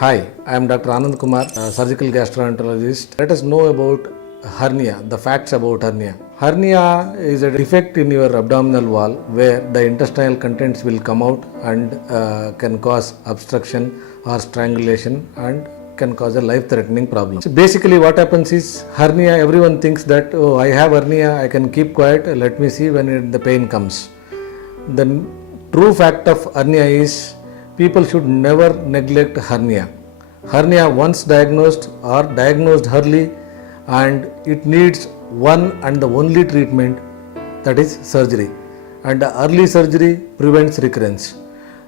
Hi, I am Dr. Kumar, surgical gastroenterologist. Let us know about hernia, the facts about hernia. Hernia is a defect in your abdominal wall where the intestinal contents will come out and can cause obstruction or strangulation and can cause a life-threatening problem. So basically what happens is hernia, everyone thinks that, oh, I have hernia, I can keep quiet, let me see when the pain comes. The true fact of hernia is people should never neglect hernia. Hernia once diagnosed or diagnosed early, and it needs one and the only treatment, that is surgery. And early surgery prevents recurrence.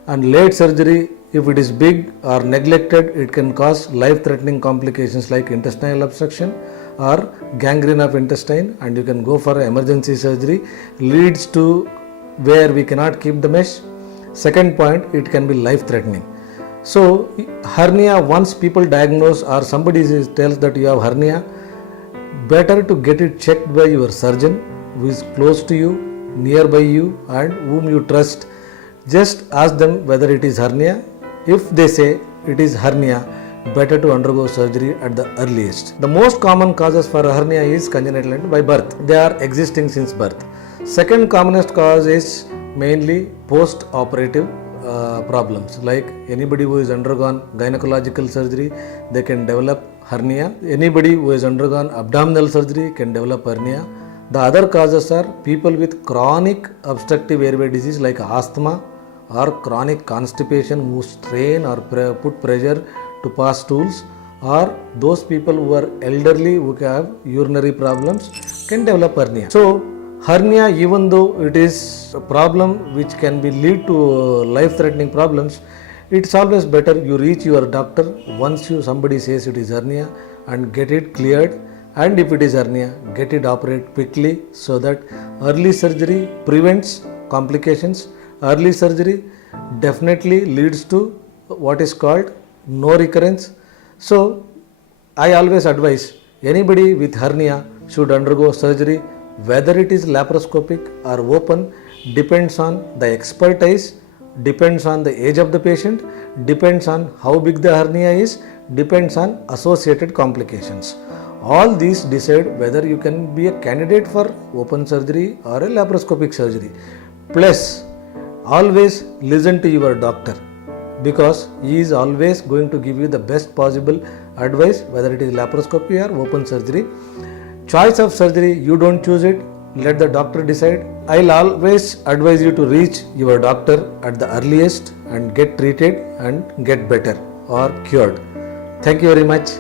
And late surgery, if it is big or neglected, it can cause life-threatening complications like intestinal obstruction or gangrene of intestine, and you can go for emergency surgery, leads to where we cannot keep the mesh. Second point, it can be life-threatening. So hernia, once people diagnose or somebody tells that you have hernia, better to get it checked by your surgeon who is close to you, nearby you, and whom you trust. Just ask them whether it is hernia. If they say it is hernia, better to undergo surgery at the earliest. The most common causes for hernia is congenital and by birth. They are existing since birth. Second commonest cause is mainly post-operative problems, like anybody who has undergone gynecological surgery, they can develop hernia. Anybody who has undergone abdominal surgery can develop hernia. The other causes are people with chronic obstructive airway disease like asthma or chronic constipation who strain or put pressure to pass stools, or those people who are elderly who have urinary problems can develop hernia. So hernia, even though it is a problem which can be lead to life-threatening problems, it's always better you reach your doctor once somebody says it is hernia and get it cleared. And if it is hernia, get it operated quickly so that early surgery prevents complications. Early surgery definitely leads to what is called no recurrence. So I always advise anybody with hernia should undergo surgery. Whether it is laparoscopic or open depends on the expertise, depends on the age of the patient, depends on how big the hernia is, depends on associated complications. All these decide whether you can be a candidate for open surgery or a laparoscopic surgery. Plus, always listen to your doctor, because he is always going to give you the best possible advice, whether it is laparoscopy or open surgery. Choice of surgery, you don't choose it, let the doctor decide. I'll always advise you to reach your doctor at the earliest and get treated and get better or cured. Thank you very much.